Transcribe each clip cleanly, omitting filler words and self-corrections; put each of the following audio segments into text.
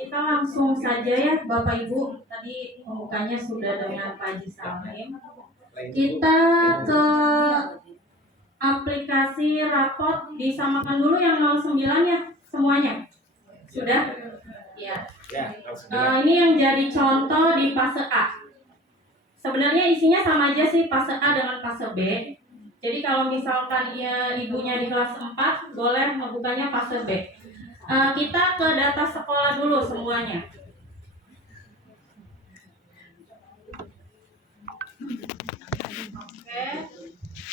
Kita langsung saja ya Bapak Ibu. Tadi pembukanya sudah dengan Pak Haji Salim. Kita ke aplikasi rapot, disamakan dulu yang 09 ya semuanya. Sudah? Ya. Ini yang jadi contoh di fase A. Sebenarnya isinya sama aja sih fase A dengan fase B. Jadi kalau misalkan ibunya di kelas 4, boleh membukanya fase B. Kita ke data sekolah dulu semuanya. Oke,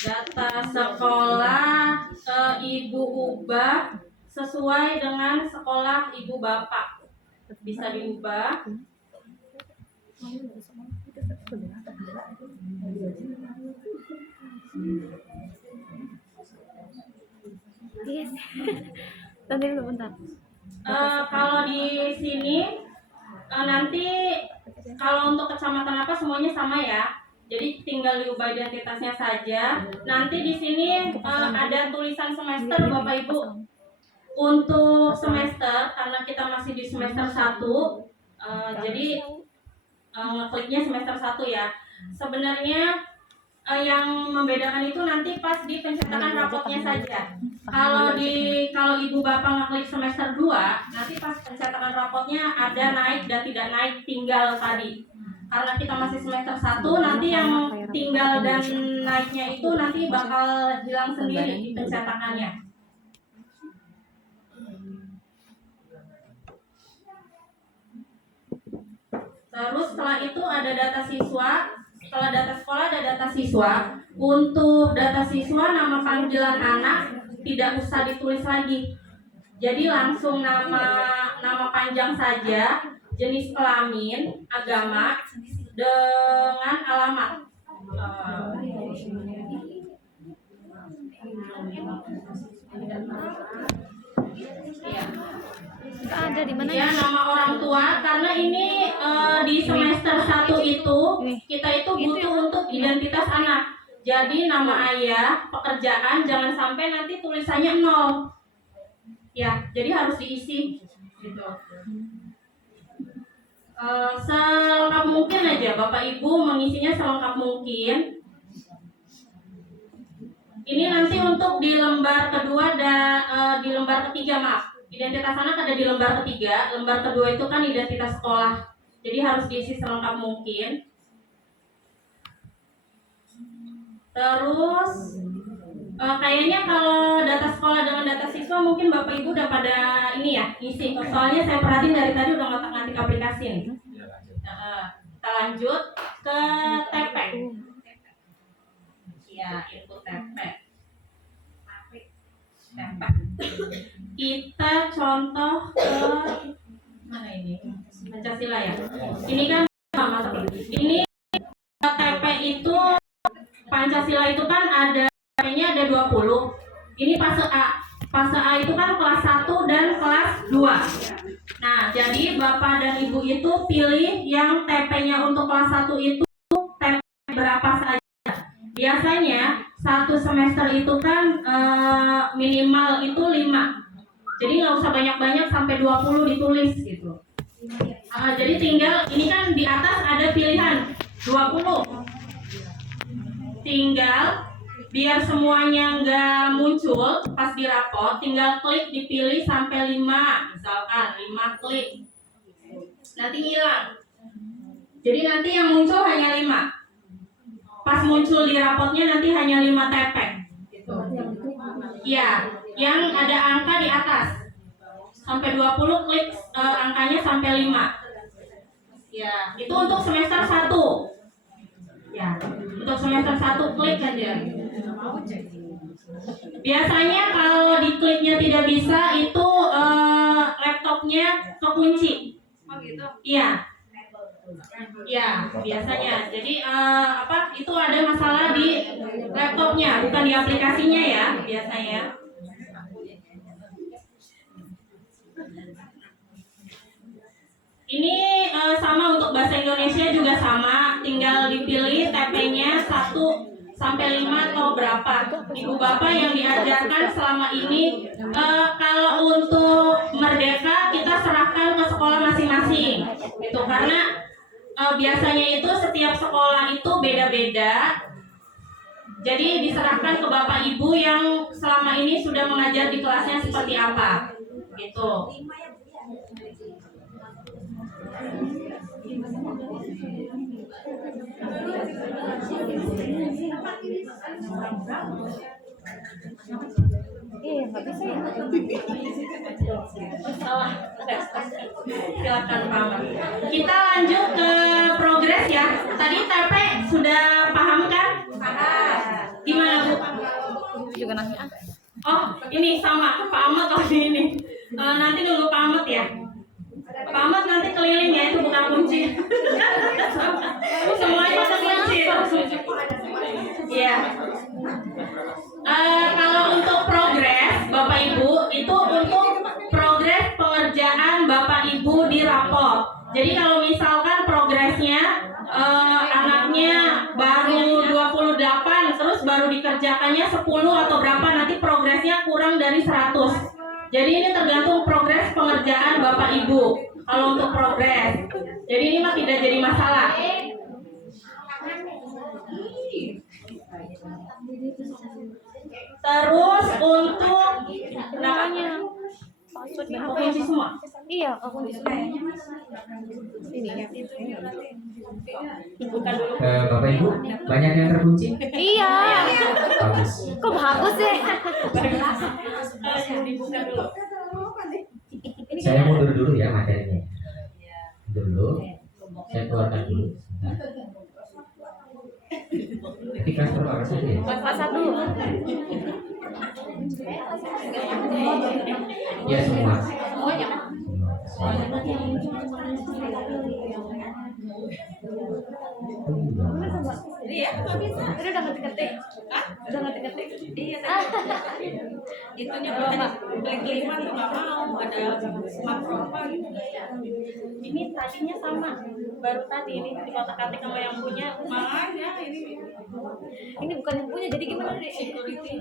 data sekolah Ibu ubah sesuai dengan sekolah Ibu Bapak. Bisa diubah. Yes. Nanti dulu bentar. Kalau di sini nanti kalau untuk kecamatan apa semuanya sama ya. Jadi tinggal diubah identitasnya saja. Nanti di sini ada tulisan semester Bapak Ibu. Untuk semester karena kita masih di semester 1, jadi ngekliknya semester 1 ya. Sebenarnya yang membedakan itu nanti pas di pencetakan rapotnya saja. Kalau Ibu Bapak ngeklik semester 2, nanti pas pencetakan rapotnya ada naik dan tidak naik, tinggal tadi. Karena kita masih semester 1, nanti yang tinggal dan naiknya itu nanti bakal hilang sendiri di pencetakannya. Terus setelah itu ada data siswa. Setelah data sekolah ada data siswa. Untuk data siswa nama panggilan anak tidak usah ditulis lagi. Jadi langsung nama panjang saja, jenis kelamin, agama, dengan alamat. Ada di mana? Ya, nama orang tua karena ini di semester 1 itu kita itu butuh untuk identitas anak. Jadi nama ayah, pekerjaan jangan sampai nanti tulisannya 0. Ya, jadi harus diisi gitu. Selengkap mungkin aja Bapak Ibu mengisinya selengkap mungkin. Ini nanti untuk di lembar kedua dan di lembar ketiga maaf. Identitas anak ada di lembar ketiga, lembar kedua itu kan identitas sekolah. Jadi harus diisi selengkap mungkin. Terus kayaknya kalau data sekolah dengan data siswa mungkin Bapak Ibu udah pada ini ya, isi. Soalnya saya perhatiin dari tadi udah ngotak-ngatik aplikasi nih. Kita lanjut ke TP. Ya, input TP. Kita contoh ke mana ini? Pancasila ya. Ini kan ini TP itu Pancasila itu kan ada TP-nya ada 20. Ini fase A. Fase A itu kan kelas 1 dan kelas 2. Nah, jadi Bapak dan Ibu itu pilih yang TP-nya untuk kelas 1 itu TP berapa saja. Biasanya satu semester itu kan minimal itu 5. Jadi nggak usah banyak-banyak sampai 20 ditulis gitu. Jadi tinggal ini kan di atas ada pilihan 20. Tinggal biar semuanya nggak muncul pas di rapot, tinggal klik dipilih sampai 5, misalkan 5 klik. Nanti hilang. Jadi nanti yang muncul hanya 5. Pas muncul di rapotnya nanti hanya 5 TP gitu. Ya, yang ada angka di atas sampai 20 klik angkanya sampai 5. Ya, itu untuk semester 1. Ya, untuk semester 1 klik aja. Biasanya kalau dikliknya tidak bisa itu laptopnya kekunci. Oh gitu. Iya. Ya, biasanya. Jadi itu ada masalah di laptopnya, bukan di aplikasinya ya, biasanya. Ini sama untuk bahasa Indonesia juga sama, tinggal dipilih TP-nya sampai 5 atau berapa ibu bapak yang diajarkan selama ini. Kalau untuk merdeka kita serahkan ke sekolah masing-masing itu, karena biasanya itu setiap sekolah itu beda-beda. Jadi diserahkan ke bapak ibu yang selama ini sudah mengajar di kelasnya seperti apa gitu. Iya, nggak bisa ya. Salah. Silakan Pak Ahmad. Kita lanjut ke progres ya. Tadi TP sudah paham kan? Paham. Gimana Bu? Juga nanya. Oh, ini sama Pak Ahmad tadi ini. Nanti dulu Pak Ahmad ya. Pak Ahmad nanti keliling ya, itu bukan kunci. Semuanya kunci. Iya. Kalau untuk progres Bapak Ibu itu untuk progres pengerjaan Bapak Ibu di rapor. Jadi kalau misalkan progresnya anaknya baru 28 terus baru dikerjakannya 10 atau berapa, nanti progresnya kurang dari 100. Jadi ini tergantung progres pengerjaan Bapak Ibu. Kalau untuk progres, jadi ini mah tidak jadi masalah. Terus untuk Namanya kunci semua. iya, aku di sini. Ini ya. Bukan dulu. Bapak Ibu, banyak yang terkunci? Iya. Bagus. Kok bagus deh? Dibuka dulu. Saya mundur dulu ya materinya. Dulu, saya keluarkan dulu. Jadi kelas berapa saja ya? Kelas 1. Ya semua. Iya, nggak bisa. Udah ngetik-ngetik. Udah ngetik-ngetik. Iya. Itunya klik 5 tuh nggak mau ada smartphone apa gitu. Ini tadinya sama, baru tadi ini di kotak-katik sama yang punya. Makanya Ini bukan yang punya, jadi gimana deh? security.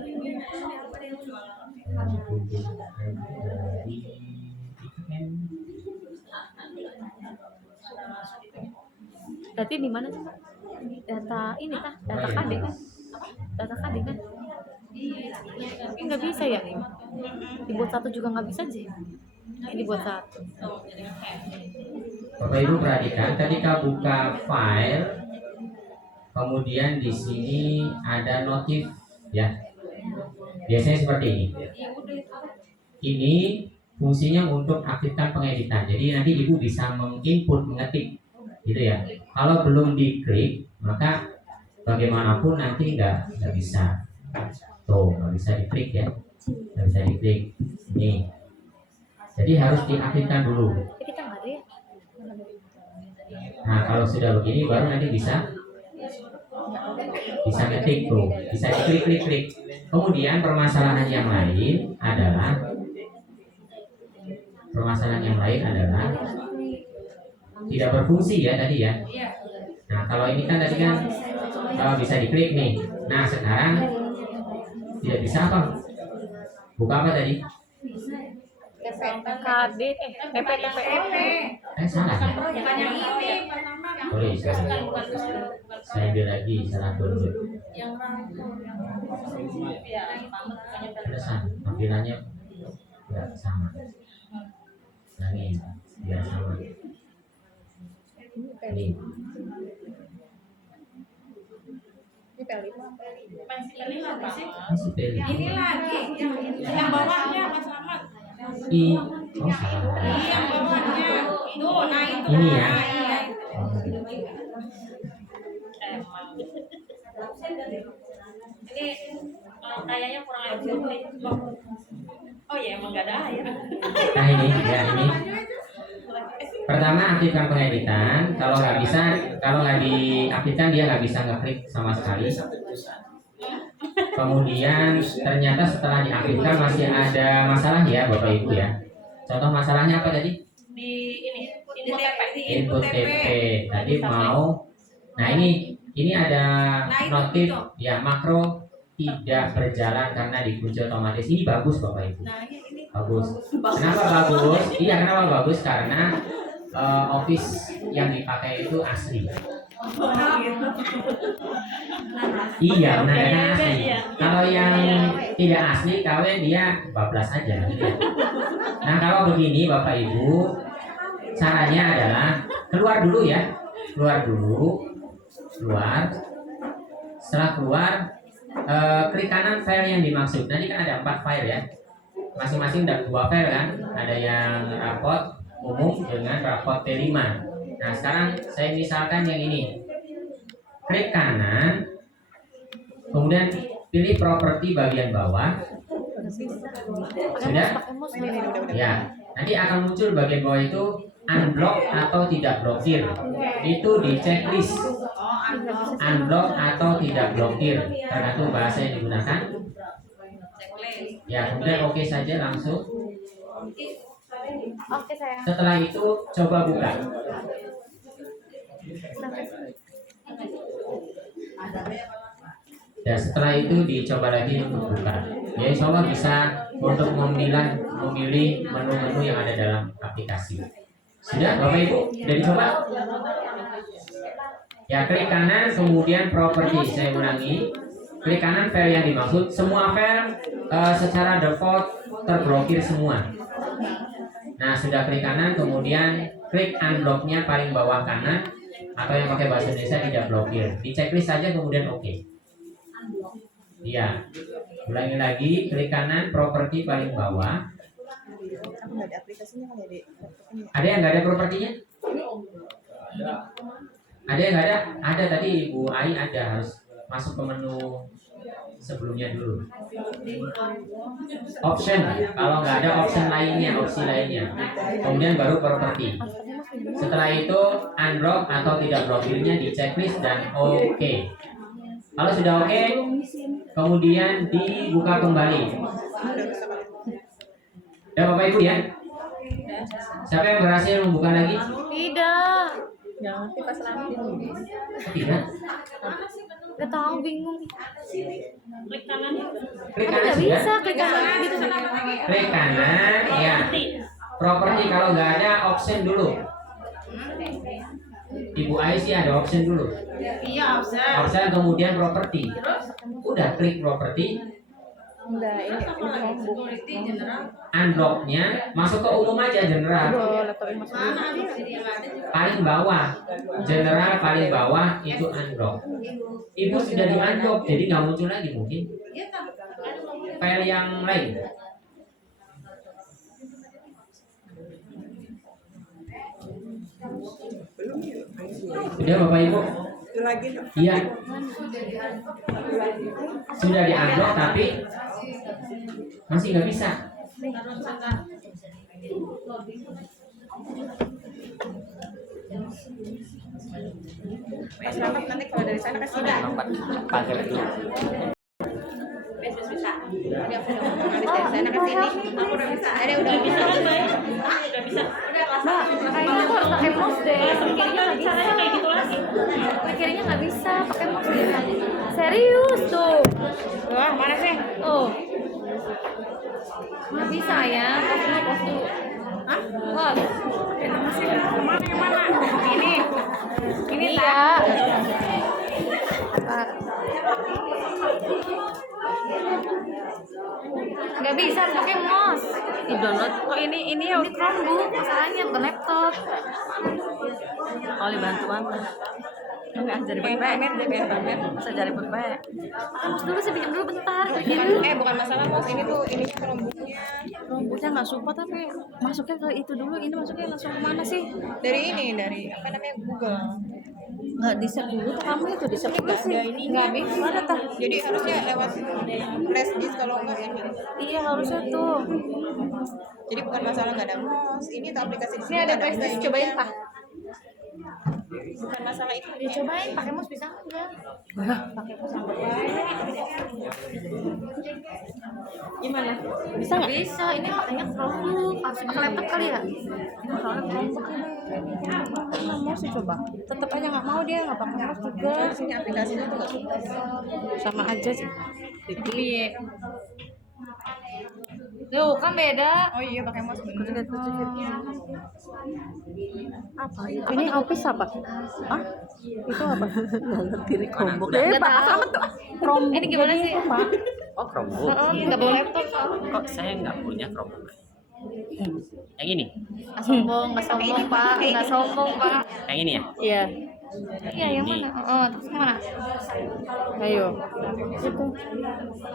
Berarti di mana sih? Data ini kah? Data KD kan? Data KD kan? Ini nggak bisa ya? Dibuat satu juga nggak bisa sih. Ini dibuat satu. Bapak Ibu perhatikan, ketika buka file, kemudian di sini ada notif, ya. Biasanya seperti ini. Ini fungsinya untuk aktifkan pengeditan. Jadi nanti Ibu bisa menginput, mengetik, gitu ya. Kalau belum diklik, maka bagaimanapun nanti nggak bisa. Tuh, nggak bisa diklik ya, nggak bisa diklik. Ini. Jadi harus diaktifkan dulu. Kita nggak ada ya? Nah, kalau sudah begini baru nanti bisa ngetik tuh, bisa diklik. Kemudian permasalahan yang lain adalah tidak berfungsi ya tadi ya. Nah, kalau ini kan tadi kan bisa diklik nih. Nah, sekarang tidak bisa apa? Buka apa tadi? KD, TP. Salah. Bukan yang ini pertama. Sorry. Saya ambil lagi, salah download. Yang ya, Terusan, tampilannya nggak sama. Nah, ini biar sama. Ini. masih apa sih? Masih pilih. Ini lagi yang bawahnya Mas Ahmad. Oh, salah. Ini yang bawahnya. Tuh, nah itu. Ini ya. Nah, iya. Ini kayaknya kurang air nih. Oh ya, emang gak ada air. Nah ini, ya ini. Pertama aktifkan pengeditan. Kalau nggak diaktifkan dia nggak bisa ngeklik sama sekali. Kemudian ternyata setelah diaktifkan masih ada masalah ya Bapak Ibu ya. Contoh masalahnya apa tadi? Di ini input TP. Input TP. Tadi mau. Nah ini ini ada Nah, itu, notif itu. ya makro tidak berjalan karena dikunci otomatis. Ini bagus Bapak Ibu. Nah, ini Bagus. Kenapa bagus? Iya, kenapa bagus? Karena office yang dipakai itu asli. Iya, menandakan asli. Kalau yang tidak asli, KW dia bablas aja. Gitu ya. Nah, kalau begini Bapak Ibu, caranya adalah keluar dulu ya, keluar dulu, keluar. Setelah keluar, klik kanan file yang dimaksud. Nanti kan ada 4 file ya, masing-masing ada 2 file kan. Ada yang raport umum dengan raport T5. Nah, sekarang saya misalkan yang ini. Klik kanan, kemudian pilih properti bagian bawah. Sudah? Pakai mouse ini udah. Ya, nanti akan muncul bagian bawah itu unblock atau tidak blokir. Itu di checklist. Unblock atau tidak blokir, tergantung bahasa yang digunakan. Ya, kemudian oke saja langsung. Oke sayang. Setelah itu coba buka. Ya, setelah itu dicoba lagi untuk buka. Ya, insya Allah bisa untuk memilih menu-menu yang ada dalam aplikasi. Sudah, Bapak Ibu? Sudah dicoba? Ya, klik kanan, kemudian properti. Saya ulangi. Klik kanan file yang dimaksud. Semua file secara default terblokir semua. Nah, sudah klik kanan, kemudian klik unblocknya paling bawah kanan, atau yang pakai bahasa Indonesia tidak blokir. Di checklist saja, kemudian oke. Iya. Ulangi lagi, klik kanan, properti paling bawah. Nggak ada aplikasinya kali ya, Dek? Ada yang nggak ada propertinya? Ada yang nggak ada? Ada tadi Bu Ai ada, harus masuk ke menu sebelumnya dulu. Option, kalau nggak ada option lainnya, opsi lainnya, kemudian baru properti. Setelah itu unblock atau tidak blokirnya di checklist dan oke. Kalau sudah oke, kemudian dibuka kembali. Ya Bapak Ibu ya. Siapa yang berhasil membuka lagi? Tidak. Jangan nanti pas nanti Tidak. Gak tahu, bingung. klik kanannya. Klik Tapi kanan nggak sudah. bisa klik kanan gitu. Klik kanan, ya. Properti kalau nggak ada option dulu. Ibu Aisyah ada option dulu. Iya, bisa. Option kemudian properti. Udah klik properti. Enggak, ini Chromebook. Unblocknya masuk ke umum aja general. Laptopnya masuk Paling bawah general, paling bawah itu unblock. Ibu sudah di unblock, jadi nggak muncul lagi mungkin file yang lain. Sudah Bapak Ibu? itu lagi dong. Iya. Sudah di unblock tapi masih nggak bisa. Mas Rahmat nanti kalau dari sana ke sini. Pakai dulu. Bisa. Jadi aku udah ngalis dari sana ke sini. Aku udah bisa. Ada udah Bisa bisa. kan, Bay? Udah bisa. Mbak, kayaknya aku harus pakai mouse deh. Klik kirinya nggak bisa. Caranya kayak gitu lagi. Klik kirinya nggak bisa. Pakai mouse deh. Serius tuh. Wah, mana sih? Oh. Nggak bisa ya. Pause dulu. Hah? Wah. Itu masih kemana yang mana? Ini. Ini Iya. Nggak bisa pakai mouse. Di download. Oh ini ya Ini Chromebook masalahnya bukan laptop. kalau dibantu-bantu. Jadi pamer, bisa jadi pamer. Mouse dulu saya pinjam dulu bentar. Bukan masalah mouse ini tuh, ini Chromebooknya. Chromebooknya nggak support tapi masuknya ke itu dulu, ini masuknya langsung kemana sih? Dari apa namanya Google. Nggak di save dulu tuh kamu itu di save dulu sih. Nggak bisa. Mana tah? Jadi harusnya lewat flash disk kalau enggak ini. Iya harusnya tuh. Jadi bukan masalah nggak ada mouse. Ini tuh aplikasi di Ini sini ada nggak flash disk, ininya. cobain Pak. Bukan masalah itu. Cobain pakai mouse bisa enggak? Gimana? Bisa nggak? Bisa. Ini pakainya Chromebook. Harus pakai laptop kali ya? Soalnya Chromebook ini nggak mau sih coba. Tetap aja nggak mau dia, nggak pakai mouse juga. Sini aplikasinya tuh nggak suka. Sama aja sih. Iya. Tuh kan beda. Oh iya pakai mouse bener. Apa? Ini Office apa? Ah? Itu apa? Nggak ngerti nih Chromebook. Nggak Pak, tahu. Chromebook Ini gimana sih? Pak? Oh, Chromebook. Nggak bawa laptop. Kok saya nggak punya Chromebook? Yang ini? Nggak sombong Pak. Nggak sombong Pak. Yang ini ya? Iya. Iya yang Ini. mana? Oh terus mana? Ayo. Itu.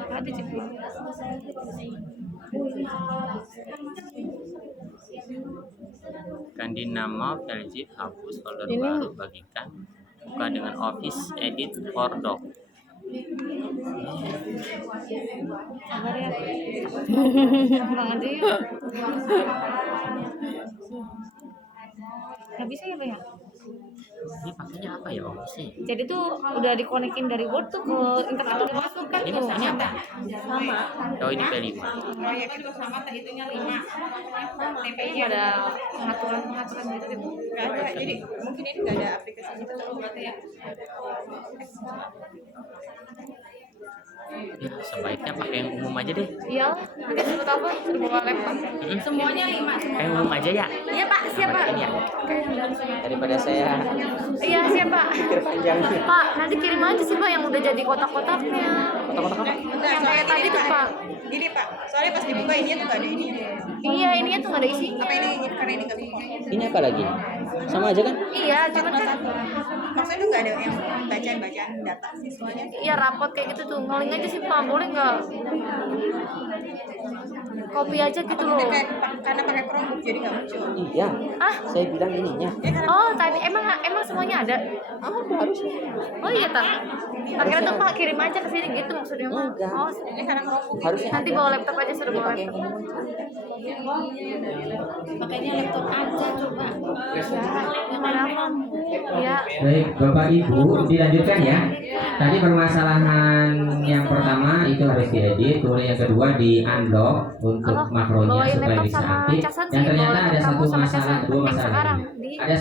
Ada Cik. Skandinama Velgit hapus folder Ini- baru bagikan. Buka dengan Office Edit for Doc. Sabar ya. Pulang aja yuk. Nggak bisa ya Pak ya? Ini pakainya apa ya Office? Jadi tuh udah dikonekin dari Word tuh ke internet udah masuk kan Ini tuh. pakainya apa? Sama. Oh ini P5. Proyek itu sama hitungnya 5. Ini ada pengaturan gitu deh. Nggak ada, jadi mungkin ini nggak ada aplikasi gitu berarti ya. Ya, sebaiknya pakai yang umum aja deh. Iya, nanti sebut apa? Suruh bawa laptop. Semuanya 5. Kayak umum aja ya. Iya Pak, siap Pak. Ini ya. Daripada saya Iya siap Pak. pikir panjang. Pak, nanti kirim aja sih Pak yang udah jadi kotak-kotaknya. Kotak-kotak apa? Bentar, Yang kayak tadi tuh Pak. Gini Pak, soalnya pas dibuka ini tuh nggak ada ini. Iya, ininya tuh nggak ada isinya. Apa ini karena ini nggak support. Ini apa lagi? Sama aja kan? Iya, cuman kan Maksudnya itu nggak ada yang bacaan data siswanya. iya rapot kayak gitu tuh. Ngeling aja sih Pak, boleh nggak? Copy aja gitu loh. Karena pakai Chromebook jadi nggak muncul. Iya. Ah, Saya bilang ininya. oh tadi emang semuanya ada. Oh iya tak. Akhirnya tuh Pak kirim aja ke sini gitu maksudnya mah. Enggak. Oh, Ini karena Chromebook. Harusnya nanti bawa laptop aja suruh bawa laptop. Pakainya laptop aja coba. Ya. Baik, Bapak Ibu, dilanjutkan ya. Tadi permasalahan yang pertama itu harus diedit, kemudian yang kedua di unlock untuk Oh, makronya bawain supaya laptop bisa sama aktif. casan Dan sih, ternyata bawa ada laptop satu kamu sama masalah, casan. dua Yang masalah sekarang ini. di- Ada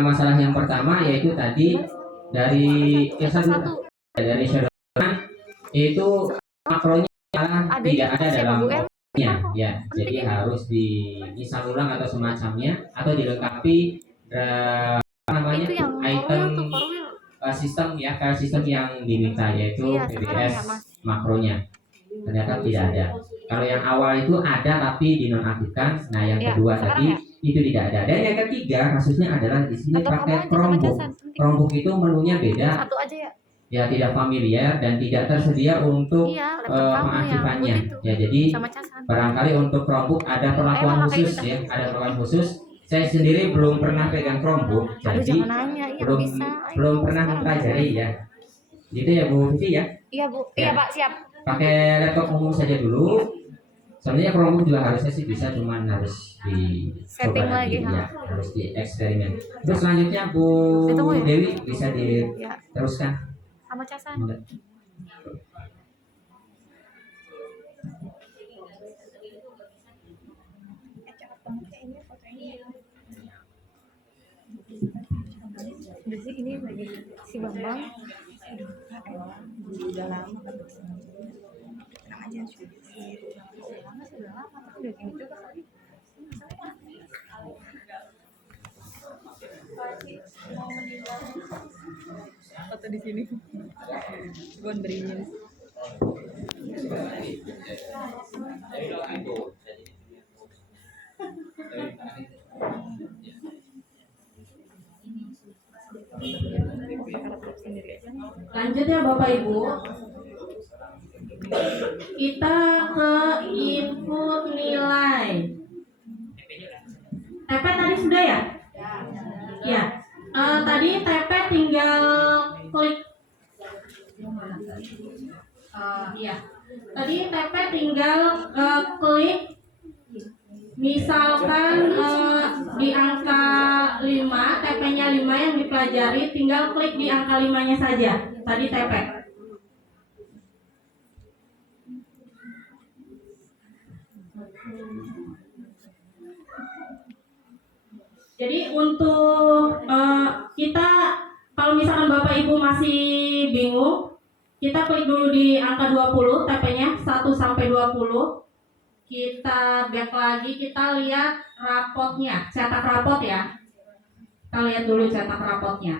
masalah yang pertama yaitu tadi dari satu. dari Sherlock itu makronya Ada tidak juga ada sih, dalam Bu M. ya, ya. Jadi harus diinstal ulang atau semacamnya atau dilengkapi apa namanya Itu yang item Corwil tuh, Corwil. sistem ya, file sistem yang diminta yaitu Iya, sekarang PBS ya, Mas. makronya. Ternyata tidak ada. Kalau yang awal itu ada tapi dinonaktifkan. Nah, yang Ya, kedua sekarang tadi ya. itu tidak ada. Dan yang ketiga kasusnya adalah di sini Atau pakai kamu aja sama Chromebook. casan. Chromebook itu menunya beda, Satu aja ya. ya tidak familiar dan tidak tersedia untuk Iya, laptop kamu yang pengaktifannya. begitu. Ya, jadi Sama casan. barangkali untuk Chromebook ada perlakuan Emang makanya khusus kita- ya, ada perlakuan khusus. Saya sendiri belum pernah pegang Chromebook, Aduh jadi jangan nanya, iya belum bisa. belum Ayo, pernah sekarang. mempelajari ya. Gitu ya Bu Vivi ya. Iya Bu, Ya. iya Pak siap. Pakai laptop umum saja dulu. Sebenarnya Chromebook juga harusnya sih bisa, cuman harus di Setting coba lagi, ya, harus di eksperimen. Terus selanjutnya Bu Ditunggu ya? Dewi bisa Ya, diteruskan. sama casan. Udah sih ini lagi si Bambang. Udah lama kan. Tenang aja sudah. Sudah lama, udah gini juga kali. Foto di sini. Bukan beringin. Lanjut ya Bapak Ibu. Kita ke input nilai. TP tadi sudah ya? Ya. Tadi TP tinggal klik. Iya. Tadi TP tinggal klik. Misalkan di angka 5, TP-nya 5 yang dipelajari, tinggal klik di angka 5-nya saja. Tadi TP. Jadi untuk kita kalau misalkan Bapak Ibu masih bingung, kita klik dulu di angka 20 TP-nya 1 sampai 20. Kita back lagi, kita lihat rapotnya, cetak rapot ya. Kita lihat dulu cetak rapotnya.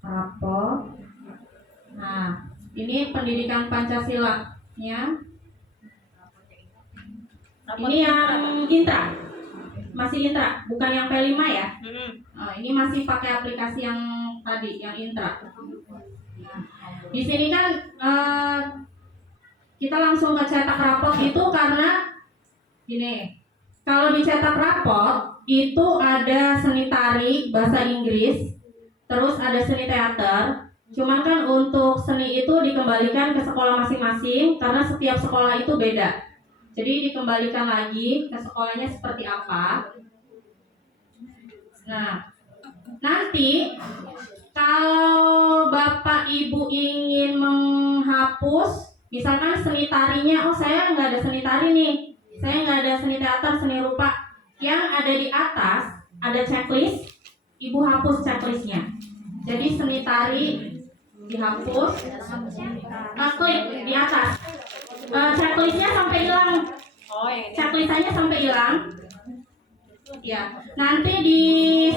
Rapot. Nah, ini pendidikan Pancasila-nya. Ini yang intra, masih intra, bukan yang P5 ya. Ini masih pakai aplikasi yang tadi, yang intra. Nah, di sini kan kita langsung ke cetak rapot itu karena gini. Kalau dicetak rapot itu ada seni tari bahasa Inggris, terus ada seni teater. Cuman kan untuk seni itu dikembalikan ke sekolah masing-masing karena setiap sekolah itu beda. Jadi dikembalikan lagi ke sekolahnya seperti apa. Nah, nanti kalau Bapak Ibu ingin menghapus, misalkan seni tarinya, oh saya nggak ada seni tari nih, saya nggak ada seni teater, seni rupa, yang ada di atas ada checklist, Ibu hapus checklistnya. Jadi seni tari dihapus, klik di atas. Checklistnya sampai hilang, checklistannya sampai hilang. Ya, nanti di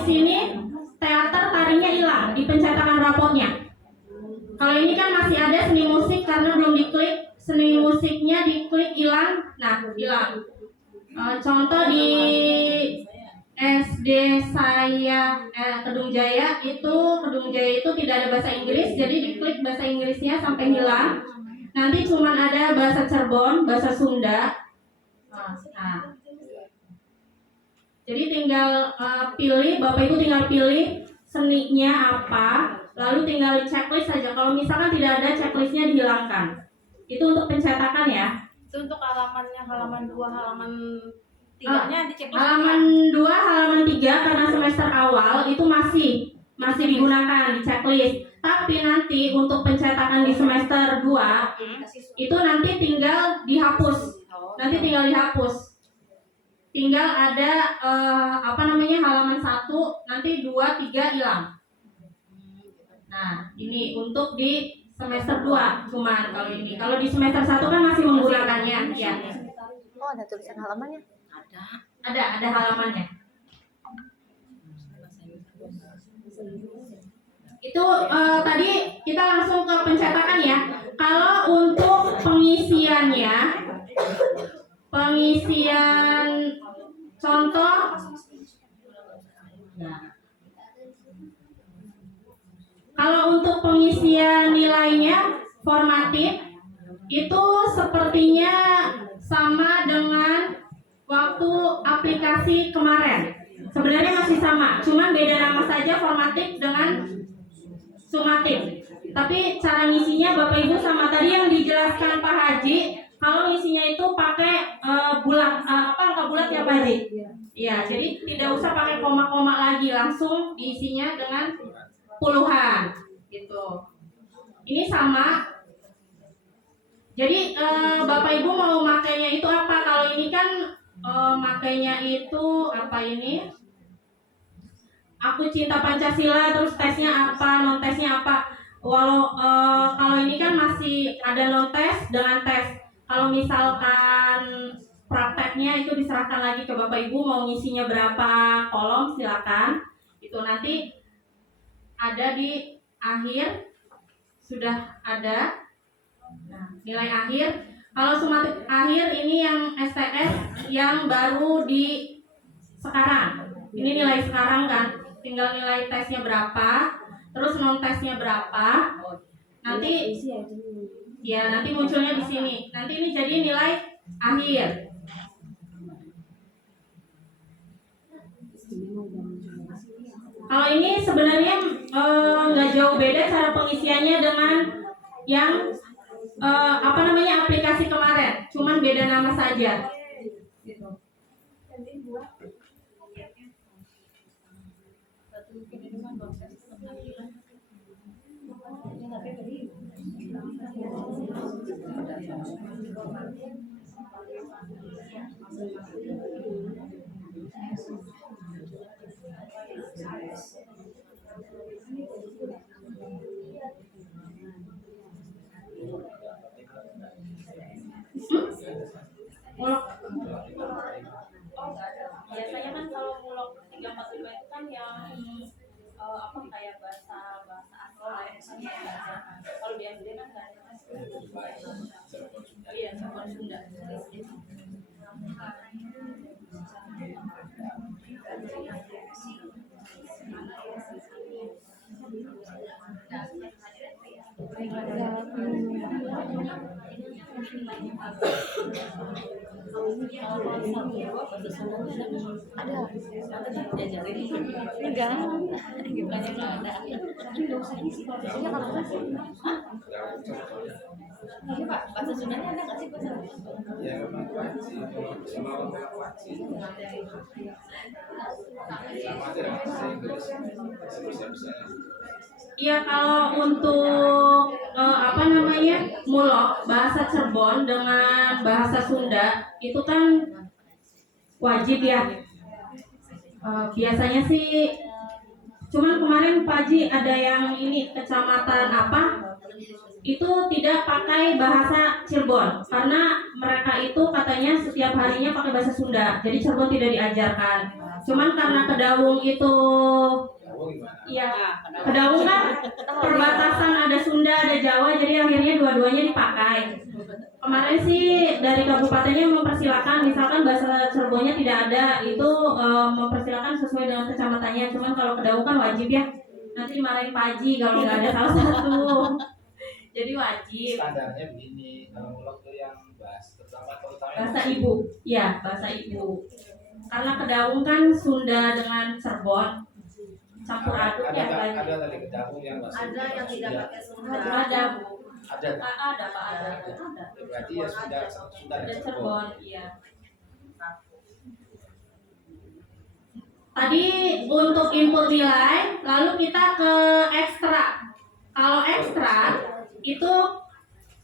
sini teater tarinya hilang di pencetakan rapotnya. Kalau ini kan masih ada seni musik karena belum diklik, seni musiknya diklik hilang, nah hilang. Contoh di SD saya Kedung Jaya itu tidak ada bahasa Inggris, jadi diklik bahasa Inggrisnya sampai hilang. Nanti cuman ada bahasa Cirebon, bahasa Sunda. Nah, jadi tinggal pilih, Bapak Ibu tinggal pilih seninya apa, lalu tinggal checklist saja. Kalau misalkan tidak ada, checklistnya dihilangkan. Itu untuk pencetakan ya. Itu untuk halamannya, halaman 2, halaman 3-nya dicek. Halaman 2, halaman 3 karena semester awal itu masih digunakan di checklist. Tapi nanti untuk pencetakan di semester 2 itu nanti tinggal dihapus. Tinggal ada halaman 1, nanti 2, 3 hilang. Nah, ini untuk di semester 2 cuman kalau ini. Kalau di semester 1 kan masih menggunakannya, ya. Oh, ada tulisan halamannya? Ada halamannya. Itu tadi kita langsung ke pencetakan ya. Kalau untuk pengisian contoh kalau untuk pengisian nilainya formatif itu sepertinya sama dengan waktu aplikasi kemarin. Sebenarnya masih sama, cuman beda nama saja, formatif dengan sumatif. Tapi cara ngisinya Bapak Ibu sama tadi yang dijelaskan Pak Haji, kalau ngisinya itu pakai bulat, angka bulat ya Pak Haji? Iya, jadi tidak usah pakai koma-koma lagi, langsung diisinya dengan puluhan gitu. Ini sama. Jadi Bapak Ibu mau makainya itu apa? Kalau ini kan makainya itu apa ini? Aku cinta Pancasila, terus tesnya apa, non tesnya apa. Kalau ini kan masih ada non tes dengan tes. Kalau misalkan prakteknya itu diserahkan lagi ke Bapak Ibu, mau ngisinya berapa kolom silakan. Itu nanti ada di akhir, sudah ada. Nah, nilai akhir. Kalau sumatif akhir ini yang STS yang baru di sekarang. Ini nilai sekarang kan. Tinggal nilai tesnya berapa, terus non tesnya berapa. Nanti munculnya di sini. Nanti ini jadi nilai akhir. Kalau ini sebenarnya nggak jauh beda cara pengisiannya dengan yang aplikasi kemarin, cuman beda nama saja. Gitu. Mulok. Oh, enggak ada. Biasanya kan kalau mulok 345 itu kan yang apa kayak bahasa asal lah ya, misalnya yang diajarkan. Kalau di SD kan enggak ada kan. Iya, Cirebon Sunda. Ada. Enggak. Iya kalau enggak sih. Iya Pak, bahasa Sundanya ada nggak sih bahasa? Ya memang wajib, semua orang wajib. Sama aja dengan bahasa Inggris, bisa-bisa. Iya, kalau untuk apa namanya mulok bahasa Cirebon dengan bahasa Sunda itu kan wajib ya. Biasanya sih, cuman kemarin Pak Haji ada yang ini kecamatan apa itu tidak pakai bahasa Cirebon karena mereka itu katanya setiap harinya pakai bahasa Sunda, jadi Cirebon tidak diajarkan. Cuman karena Kedaung itu iya, Kedaung kan perbatasan ada Sunda ada Jawa, jadi akhirnya dua-duanya dipakai. Kemarin sih dari kabupatennya mempersilakan, misalkan bahasa Cirebonnya tidak ada, itu mempersilakan sesuai dengan kecamatannya. Cuman kalau Kedaung kan wajib ya, nanti dimarahin Pak Haji kalau nggak ada salah satu. Jadi wajib. Standarnya begini, kalau mulok tuh yang terutama Bahasa ibu, ya bahasa ibu. Karena Kedaung kan Sunda dengan Cirebon campur aduk ya kan. Ada tadi Kedaung yang bahasa Ada yang tidak pakai Sunda. Ada Bu. Ada. Ada Pak, ada. Berarti ya sudah Ada dan Cirebon, iya. Tadi untuk input nilai, lalu kita ke ekstra. Kalau ekstra itu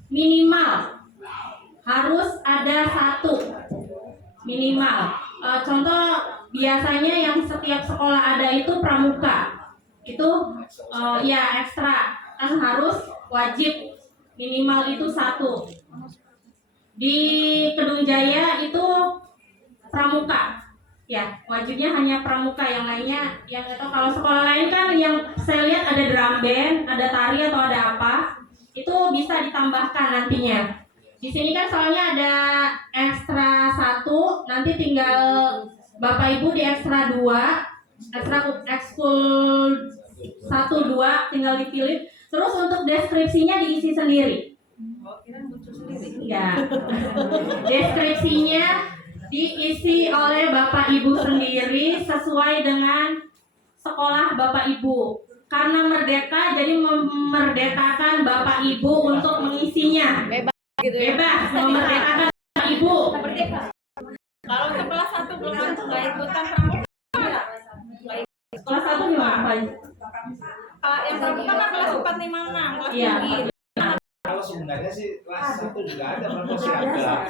minimal harus ada 1 minimal. Contoh biasanya yang setiap sekolah ada itu pramuka. Itu ya ekstra kan harus wajib minimal itu 1. Di Kedung Jaya itu pramuka. Ya, wajibnya hanya pramuka, yang lainnya yang itu kalau sekolah lain kan yang saya lihat ada drum band, ada tari atau ada apa, itu bisa ditambahkan nantinya. Di sini kan soalnya ada ekstra 1, nanti tinggal Bapak Ibu di ekstra 2, ekskul 1, 2 tinggal dipilih. Terus untuk deskripsinya diisi sendiri. Ya. Deskripsinya diisi oleh Bapak Ibu sendiri sesuai dengan sekolah Bapak Ibu. Karena merdeka, jadi memerdekakan Bapak Ibu untuk mengisinya. Bebas, memerdekakan Bapak Ibu. Kalau untuk kelas 1 belum nggak ikutan pramuka. Kelas 1 gimana Pak? Yang pramuka kan kelas 4, 5, 6, kelas Iya. tinggi. kalau sebenarnya sih kelas 1 juga ada siaga.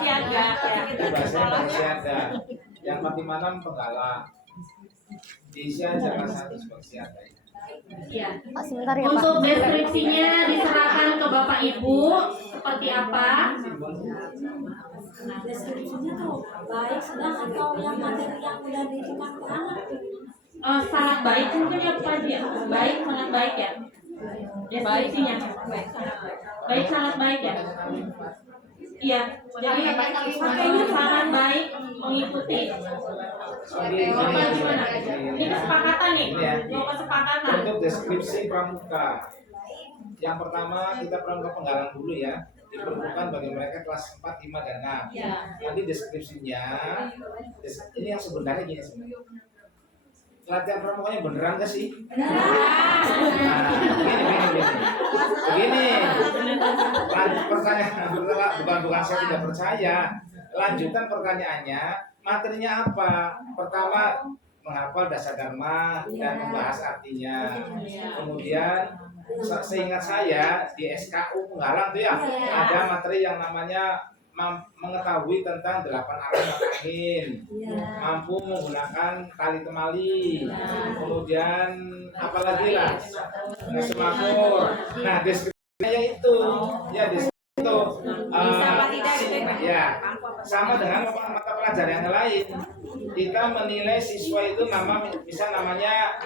Siaga. Bahasanya bahasa siaga. Yang 456 penggalah. Diisi aja kelas 1 sebagai siaga. Iya. Pak sebentar ya Pak. Untuk deskripsinya diserahkan ke Bapak Ibu seperti apa? Deskripsinya tuh baik, sedang atau yang materi yang udah diberikan ke anak tuh. Sangat baik mungkin ya Pak Haji ya. Baik, sangat baik ya. Deskripsinya. Baik, sangat baik ya. Iya, jadi sangat baik mengikuti. Bapak gimana? Ini kesepakatan nih, mau kesepakatan. Untuk deskripsi pramuka, yang pertama kita pramuka penggalang dulu ya. Diperlukan bagi mereka kelas 4, 5, dan 6. Ya. Nanti deskripsinya, ini yang sebenarnya gini sebenarnya. Latihan pramukanya beneran gak sih? Nah, begini. Pertanyaan bukan saya tidak percaya. Lanjutan pertanyaannya, materinya apa? Pertama, menghafal dasar dharma dan membahas artinya. Kemudian, seingat saya di SKU Penggalang tuh ya, ada materi yang namanya mengetahui tentang 8 arah mata angin, mampu menggunakan tali temali, kemudian apalagi lah semakmur. Nah deskripsinya itu ya deskripsi itu ya sama dengan mata pelajaran yang lain. Kita menilai siswa itu bisa namanya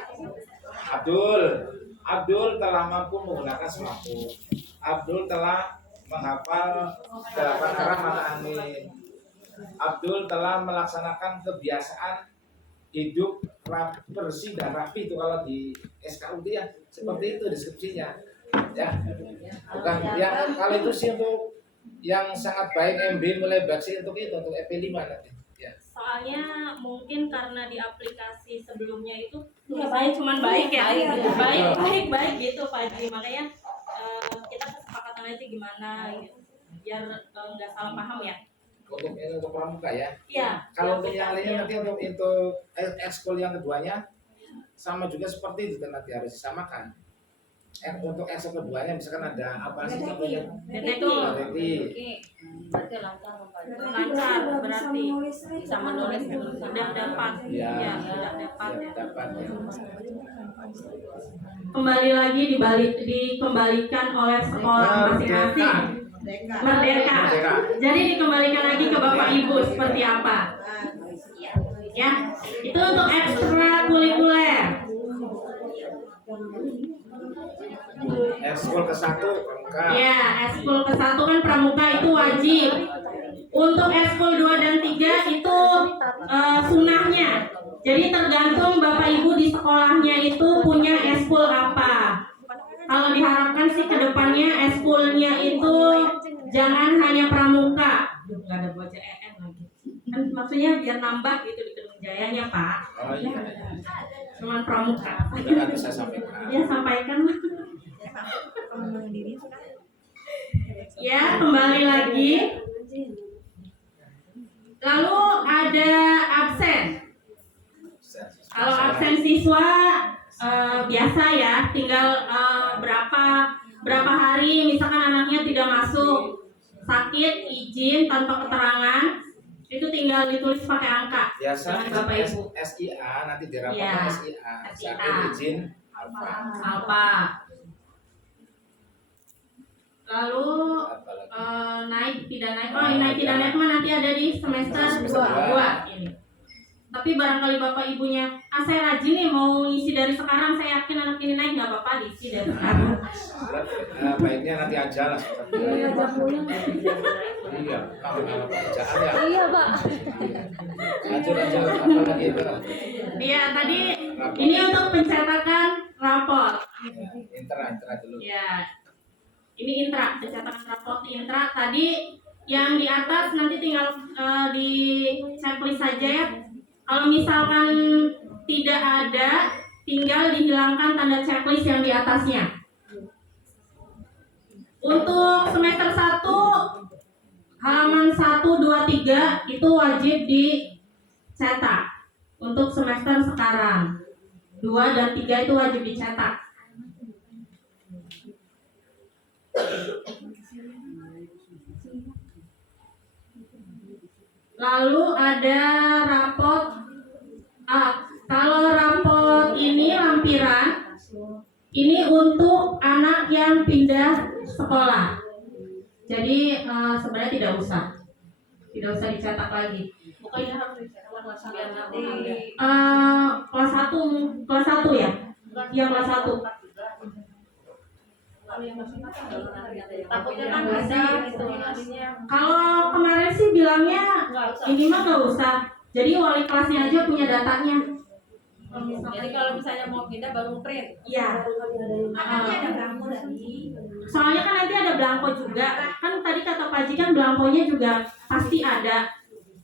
Abdul telah mampu menggunakan semakmur. Abdul telah menghafal 8 arah mata angin. Abdul telah melaksanakan kebiasaan hidup bersih dan rapi, itu kalau di SKUD ya seperti itu deskripsinya ya. Bukan yang kalau itu sih untuk yang sangat baik MB mulai baik sih untuk itu untuk EP5 nanti ya. Soalnya mungkin karena di aplikasi sebelumnya itu tulisannya cuma baik ya, baik gitu Pak Haji, makanya kita kesepakatan aja gimana gitu biar nggak salah paham ya. Untuk pramuka ya. Iya. Kalau untuk yang lainnya nanti untuk ekskul yang keduanya sama juga seperti itu nanti harus disamakan. Untuk ekskul keduanya misalkan ada apa sih namanya? Berarti lancar Lancar berarti bisa menulis sudah dapat. Ya, sudah dapat ya. dapat ya. Kembali lagi dikembalikan oleh sekolah masing-masing. Merdeka. Jadi dikembalikan lagi ke Bapak Ibu seperti apa? Ya, itu untuk ekstrakurikuler. Ekskul ke-1 pramuka. Ya, ekskul ke-1 kan pramuka itu wajib. Untuk ekskul 2 dan 3 itu sunahnya. Jadi tergantung Bapak Ibu di sekolahnya itu punya ekskul apa. Kalau diharapkan sih kedepannya ekskulnya itu jangan hanya pramuka. Nggak ada bocah EN lagi. Kan maksudnya biar nambah gitu di Kedung Jayanya Pak. Oh iya. Cuman pramuka. Udah bisa sampaikan. Ya sampaikan. Ya kembali lagi. Lalu ada absen. Kalau absen siswa biasa ya, tinggal berapa hari misalkan anaknya tidak masuk, sakit, izin tanpa keterangan, itu tinggal ditulis pakai angka. Biasa Bapak Ibu. SIA nanti dirapatkan Ya, SIA. SIA. Sakit izin Alpa. Lalu naik tidak naik. Oh, naik tidak naik mah nanti ada di semester 2 ini. Tapi barangkali Bapak Ibunya, saya rajin nih mau ngisi dari sekarang, saya yakin anak ini naik, nggak apa-apa diisi dari sekarang. baiknya nanti aja lah seperti itu. Iya, nama pekerjaan ya. Iya, Pak. Lanjut apa lagi itu? Iya, tadi ini untuk pencetakan rapor. Intra dulu. Ya, ini intra, pencetakan rapor intra. Tadi yang di atas nanti tinggal di checklist saja ya. Kalau misalkan tidak ada, tinggal dihilangkan tanda checklist yang di atasnya. Untuk semester 1, halaman 1, 2, 3 itu wajib dicetak. Untuk semester sekarang 2 dan 3 itu wajib dicetak. Lalu ada rapot. Kalau rapot ini lampiran, ini untuk anak yang pindah sekolah. Jadi sebenarnya tidak usah dicetak lagi. Pokoknya harus dicetak biar nanti kelas 1 ya? Iya kelas 1. Takutnya kan bisa gitu nantinya. Kalau kemarin sih bilangnya ini mah nggak usah. Jadi wali kelasnya aja punya datanya. Jadi kalau misalnya mau pindah baru print. Iya. Anaknya ada belangko tadi. Soalnya kan nanti ada belangko juga. Kan tadi kata Pak Haji kan belangkonya juga pasti ada.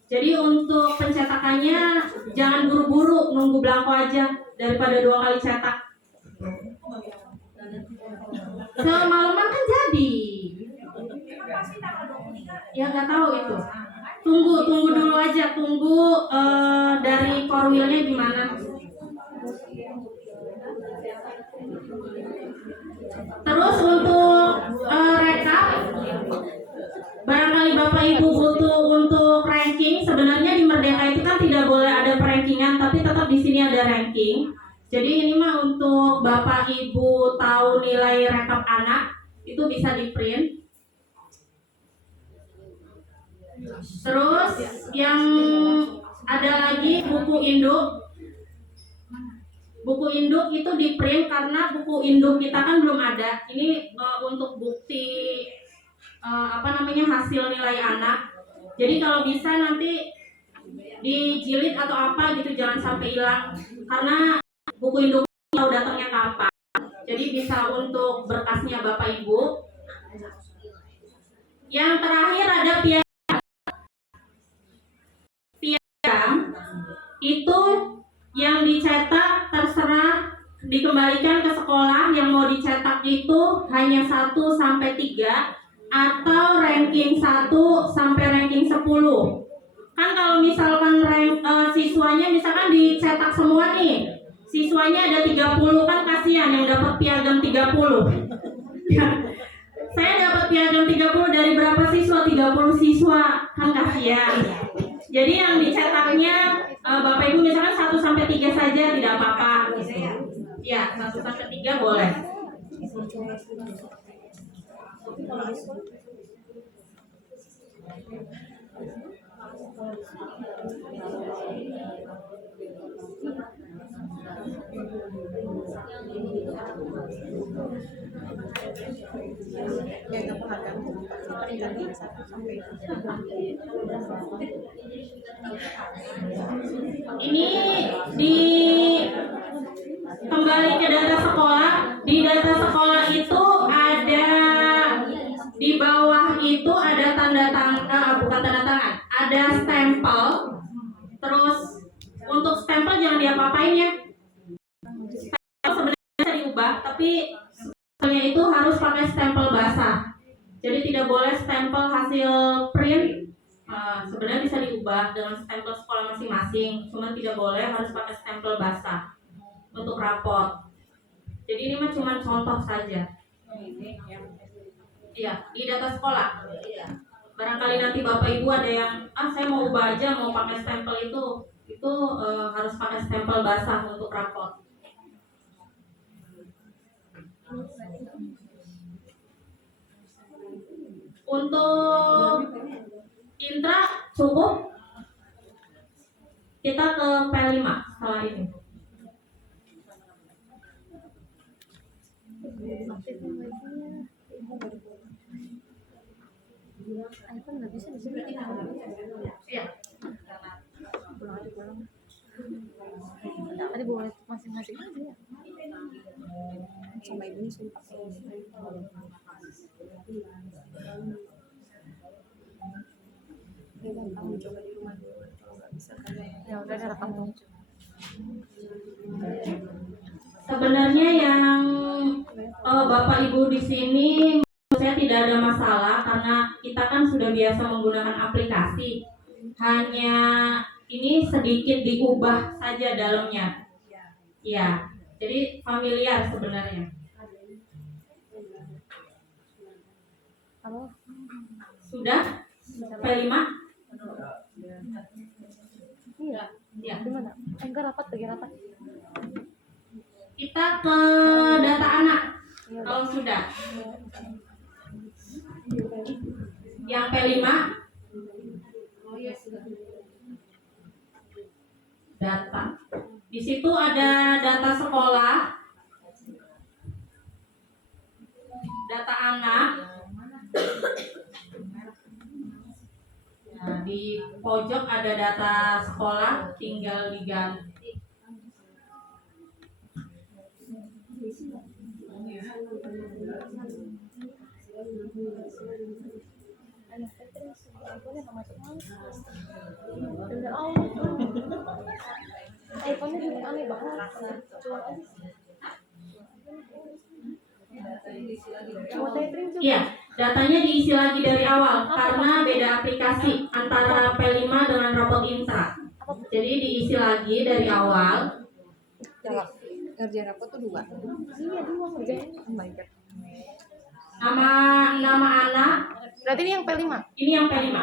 Jadi untuk pencetakannya jangan buru-buru, nunggu belangko aja daripada 2 kali cetak. Semalaman kan jadi. Ya nggak tahu itu. Tunggu dulu aja, tunggu dari korwilnya gimana. Terus untuk rekap, barangkali Bapak Ibu ranking, sebenarnya di Merdeka itu kan tidak boleh ada perankingan, tapi tetap di sini ada ranking. Jadi ini mah untuk Bapak Ibu tahu nilai rekap anak itu bisa di print. Terus yang ada lagi buku induk. Buku induk itu di print karena buku induk kita kan belum ada. Ini untuk bukti hasil nilai anak. Jadi kalau bisa nanti dijilid atau apa gitu, jangan sampai hilang karena buku induk tahu datangnya kapan. Jadi bisa untuk berkasnya Bapak Ibu. Yang terakhir ada piagam. Itu yang dicetak terserah dikembalikan ke sekolah. Yang mau dicetak itu hanya 1 sampai 3 atau ranking 1 sampai ranking 10. Kan kalau misalkan siswanya misalkan dicetak semua nih, siswanya ada 30, kan kasihan yang dapat piagam 30. Saya dapat piagam 30 dari berapa siswa? 30 siswa, kan kasihan. Jadi yang dicetaknya Bapak Ibu misalkan 1 sampai 3 saja tidak apa-apa. Ya, 1 sampai 3 boleh. Ini di kembali ke data sekolah. Di data sekolah itu ada di bawah itu ada tanda tangan, bukan tanda tangan, ada stempel. Terus untuk stempel jangan diapa-apain ya. Stempel sebenarnya bisa diubah, tapi stempelnya itu harus pakai stempel basah. Jadi tidak boleh stempel hasil print. Sebenarnya bisa diubah dengan stempel sekolah masing-masing, cuman tidak boleh harus pakai stempel basah untuk raport. Jadi ini mah cuma contoh saja. Iya, di data sekolah. Barangkali nanti Bapak Ibu ada yang saya mau ubah aja, mau pakai stempel itu harus pakai stempel basah untuk raport. Untuk intra cukup. Kita ke P5 setelah ini. iPhone nggak bisa di sini. Iya. Pulang aja pulang. Tadi boleh masing-masing aja ya. Sama ibu ini sumpah. Kamu coba di rumah dulu. Kalau nggak bisa kan Ya udah ada rekam dulu. Sebenarnya yang Bapak Ibu di sini saya tidak ada masalah karena kita kan sudah biasa menggunakan aplikasi. Hanya ini sedikit diubah saja dalamnya. Ya, jadi familiar sebenarnya. Halo. Sudah? P5? Iya. Ya. Gimana? Enggak rapat lagi rapat. Kita ke data anak. Kalau sudah. Yang P5? Data. Di situ ada data sekolah, data anak. Nah, di pojok ada data sekolah, tinggal diganti. iPhone-nya juga aneh banget. Iya, datanya diisi lagi dari awal karena beda aplikasi antara P5 dengan rapot intra. Jadi diisi lagi dari awal. ngerjain rapot tuh 2. Iya, dua ngerjain. Oh my god. Nama anak, Berarti ini yang P5. ini yang P5.